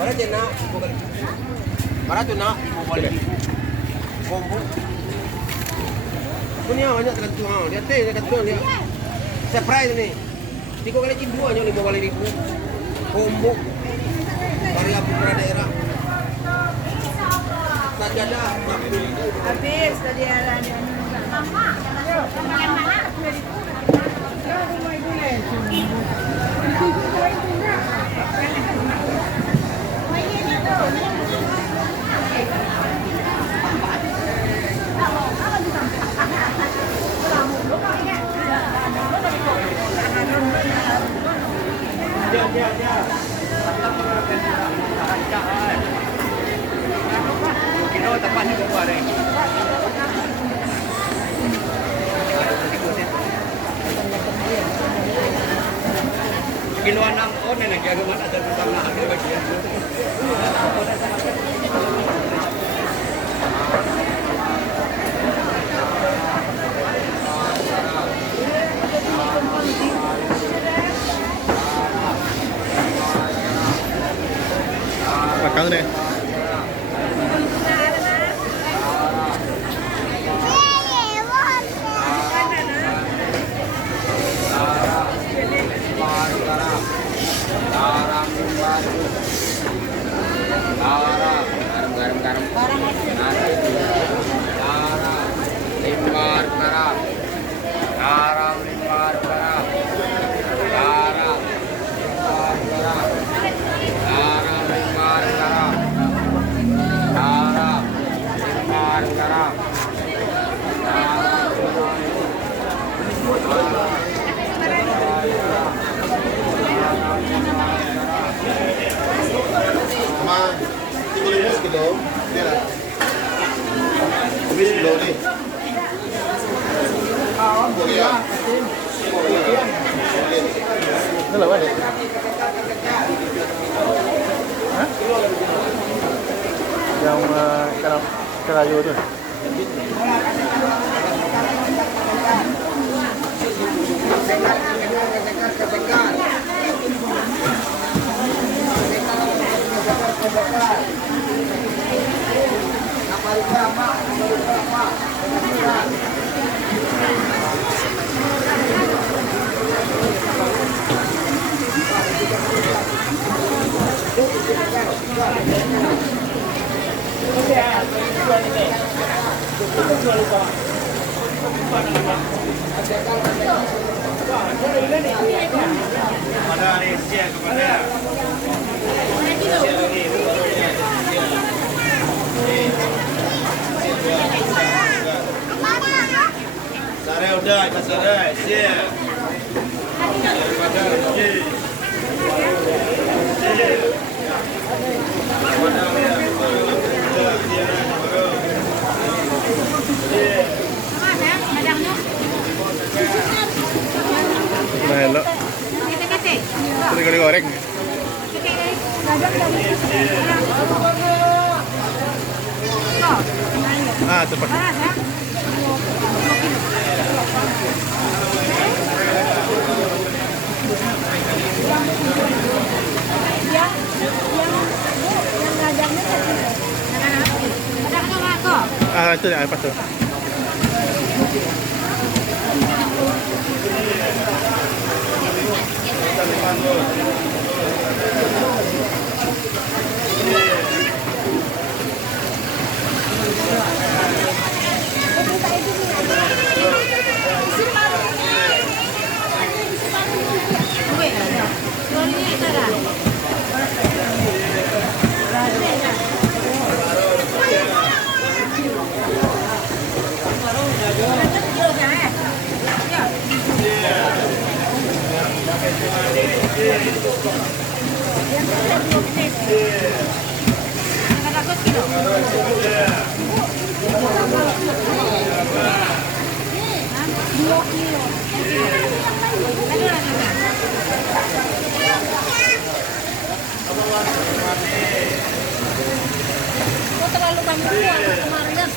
Para dyan na. Para ito na. Ibubalik. Combo. Kunya banyak tergantung. Lihat deh, tergantung dia. Surprise nih. Di kau kali dua aja 5.000. Combo. Variabel per daerah. Tak ada. Habis tadi ada mama. Makan mana? Kilo tepat ni berapa ni? Kilo 6 on ni lagi agak mana ada tentang harga bagian. Makan deh. Kilo, dia habis kilo ni. Boleh. Dah lawan ni. Hah? Yang kerayu tu. Kepada ni share kepada. Sarai udah, kita sarai, share. Kepada share. Melok. Ini goreng. Ah, cepat. Ah, itu ya, pas tu. Terlalu banyak kemarin